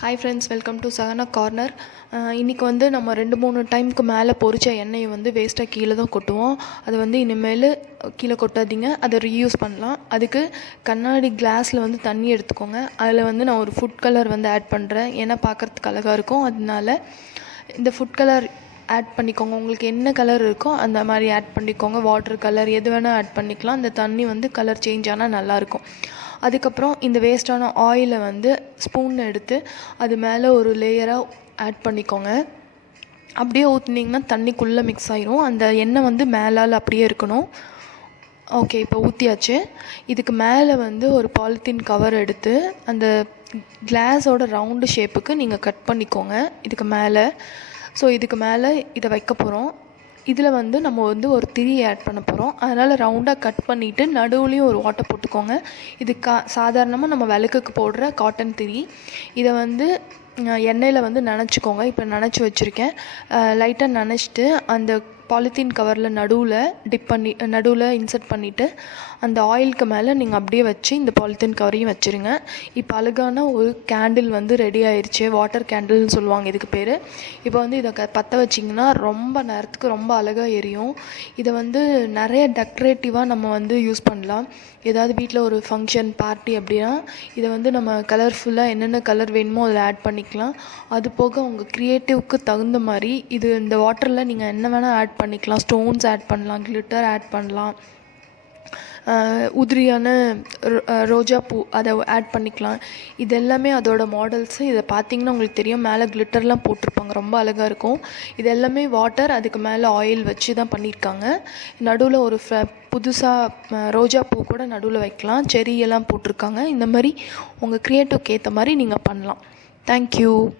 Hi friends welcome to Sagana corner இன்றைக்கி வந்து நம்ம ரெண்டு மூணு டைமுக்கு மேலே பொறிச்ச எண்ணெயை வந்து வேஸ்ட்டாக கீழே தான் கொட்டுவோம். அது வந்து இனிமேல் கீழே கொட்டாதீங்க. அதை ரீயூஸ் பண்ணலாம். அதுக்கு கண்ணாடி கிளாஸில் வந்து தண்ணி எடுத்துக்கோங்க. அதில் வந்து நான் ஒரு ஃபுட் கலர் வந்து ஆட் பண்ணுறேன் ஏன்னா பார்க்குறதுக்கு அழகாக இருக்கும். அதனால இந்த ஃபுட் கலர் ஆட் பண்ணிக்கோங்க. உங்களுக்கு என்ன கலர் இருக்கோ அந்த மாதிரி ஆட் பண்ணிக்கோங்க. வாட்டர் கலர் எது வேணால் ஆட் பண்ணிக்கலாம். அந்த தண்ணி வந்து கலர் சேஞ்ச் ஆனால் நல்லாயிருக்கும் அதுக்கப்புறம் இந்த வேஸ்ட்டான ஆயிலை வந்து ஸ்பூன் எடுத்து அது மேலே ஒரு லேயராக ஆட் பண்ணிக்கோங்க. அப்படியே ஊற்றுனீங்கன்னா தண்ணிக்குள்ளே மிக்ஸ் ஆயிரும். அந்த எண்ணெய் வந்து மேலால் அப்படியே இருக்கணும். ஓகே இப்போ ஊற்றியாச்சு இதுக்கு மேலே வந்து ஒரு பாலித்தீன் கவர் எடுத்து அந்த கிளாஸோட ரவுண்டு ஷேப்புக்கு நீங்கள் கட் பண்ணிக்கோங்க. இதுக்கு மேலே. ஸோ இதுக்கு மேலே இதை வைக்க போகிறோம் இதில் வந்து நம்ம வந்து ஒரு திரி ஆட் பண்ண போகிறோம் அதனால் ரவுண்டாக கட் பண்ணிவிட்டு நடுவுலையும் ஒரு ஓட்டை போட்டுக்கோங்க. இது கா சாதாரணமாக நம்ம விளக்குக்கு போடுற காட்டன் திரி. இதை வந்து எண்ணெயில் வந்து நனைச்சிக்கோங்க. இப்போ நனைச்சி வச்சுருக்கேன். லைட்டாக நனைச்சிட்டு அந்த பாலித்தீன் கவரில் நடுவில் டிப் பண்ணி நடுவில் இன்சர்ட் பண்ணிவிட்டு அந்த ஆயிலுக்கு மேலே நீங்கள் அப்படியே வச்சு இந்த பாலித்தீன் கவரையும் வச்சுருங்க. இப்போ அழகான ஒரு கேண்டில் வந்து ரெடி ஆயிடுச்சு வாட்டர் கேண்டில்னு சொல்லுவாங்க இதுக்கு பேர். இப்போ வந்து இதை க பற்ற வச்சிங்கன்னா ரொம்ப நேரத்துக்கு ரொம்ப அழகாக எரியும். இதை வந்து நிறைய டெக்கரேட்டிவாக நம்ம வந்து யூஸ் பண்ணலாம். ஏதாவது வீட்டில் ஒரு ஃபங்க்ஷன் பார்ட்டி அப்படின்னா இதை வந்து நம்ம கலர்ஃபுல்லாக என்னென்ன கலர் வேணுமோ அதில் ஆட் பண்ணிக்கலாம். அது போக உங்கள் க்ரியேட்டிவ்க்கு தகுந்த மாதிரி இது இந்த வாட்டரில் நீங்கள் என்ன வேணால் ஆட் பண்ணிக்கலாம் ஸ்டோன்ஸ் ஆட் பண்ணலாம் கிளிட்டர் ஆட் பண்ணலாம். உதிரியான ரோ- ரோஜா பூ அதை ஆட் பண்ணிக்கலாம். இது எல்லாமே அதோட மாடல்ஸு இதை பார்த்தீங்கன்னா உங்களுக்கு தெரியும் மேலே கிளிட்டர்லாம் போட்டிருப்பாங்க ரொம்ப அழகாக இருக்கும். இது எல்லாமே வாட்டர் அதுக்கு மேலே ஆயில் வச்சு தான் பண்ணியிருக்காங்க. நடுவில் ஒரு ஃப புதுசாக ரோஜா பூ கூட நடுவில் வைக்கலாம். செரியெல்லாம் போட்டிருக்காங்க. இந்த மாதிரி உங்கள் க்ரியேட்டிவ்க்கு ஏற்ற மாதிரி நீங்கள் பண்ணலாம். தேங்க்யூ